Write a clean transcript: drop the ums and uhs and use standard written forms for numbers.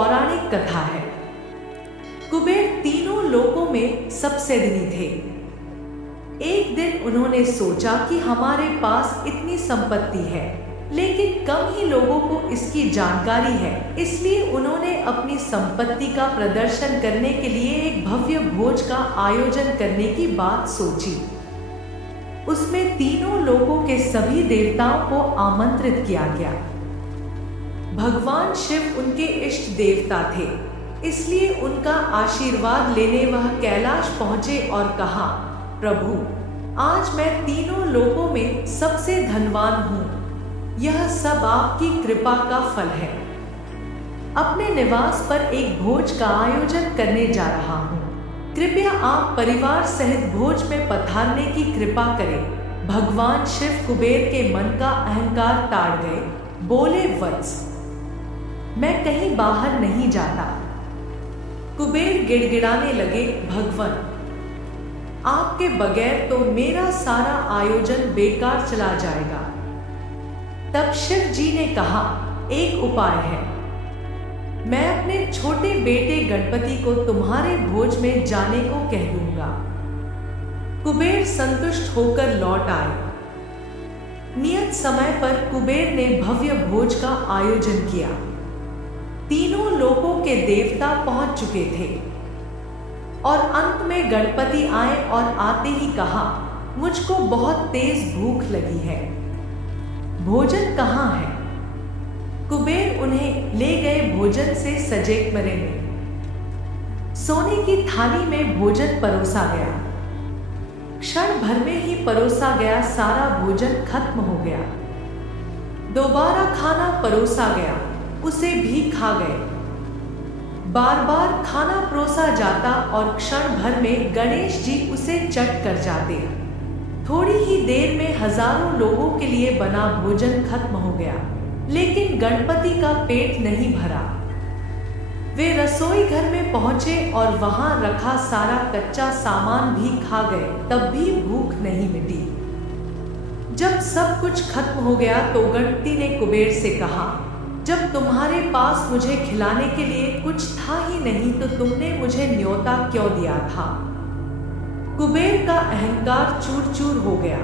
पौराणिक कथा है। कुबेर तीनों लोकों में सबसे धनी थे। एक दिन उन्होंने सोचा कि हमारे पास इतनी संपत्ति है, लेकिन कम ही लोगों को इसकी जानकारी है, इसलिए उन्होंने अपनी संपत्ति का प्रदर्शन करने के लिए एक भव्य भोज का आयोजन करने की बात सोची। उसमें तीनों लोकों के सभी देवताओं को आमंत्रित किया गया। भगवान शिव उनके इष्ट देवता थे, इसलिए उनका आशीर्वाद लेने वह कैलाश पहुंचे और कहा, प्रभु, आज मैं तीनों लोकों में सबसे धनवान हूँ। यह सब आपकी कृपा का फल है। अपने निवास पर एक भोज का आयोजन करने जा रहा हूँ। कृपया आप परिवार सहित भोज में पधारने की कृपा करें। भगवान शिव कुबेर के मन का अहंकार ताड़ गए। बोले, वत्स, मैं कहीं बाहर नहीं जाता। कुबेर गिड़गिड़ाने लगे, भगवान, आपके बगैर तो मेरा सारा आयोजन बेकार चला जाएगा। तब शिव जी ने कहा, एक उपाय है। मैं अपने छोटे बेटे गणपति को तुम्हारे भोज में जाने को कह दूंगा। कुबेर संतुष्ट होकर लौट आए। नियत समय पर कुबेर ने भव्य भोज का आयोजन किया। तीनों लोकों के देवता पहुंच चुके थे और अंत में गणपति आए और आते ही कहा, मुझको बहुत तेज भूख लगी है, भोजन कहाँ है? कुबेर उन्हें ले गए भोजन से सजे कमरे में। सोने की थाली में भोजन परोसा गया। क्षण भर में ही परोसा गया सारा भोजन खत्म हो गया। दोबारा खाना परोसा गया, उसे भी खा गए। बार बार खाना परोसा जाता और क्षण भर में गणेश जी उसे चट कर जाते। थोड़ी ही देर में हजारों लोगों के लिए बना भोजन खत्म हो गया, लेकिन गणपति का पेट नहीं भरा। वे रसोई घर में पहुंचे और वहां रखा सारा कच्चा सामान भी खा गए, तब भी भूख नहीं मिटी। जब सब कुछ खत्म हो गया तो गणपति ने कुबेर से कहा, जब तुम्हारे पास मुझे खिलाने के लिए कुछ था ही नहीं तो तुमने मुझे न्योता क्यों दिया था? कुबेर का अहंकार चूर चूर हो गया।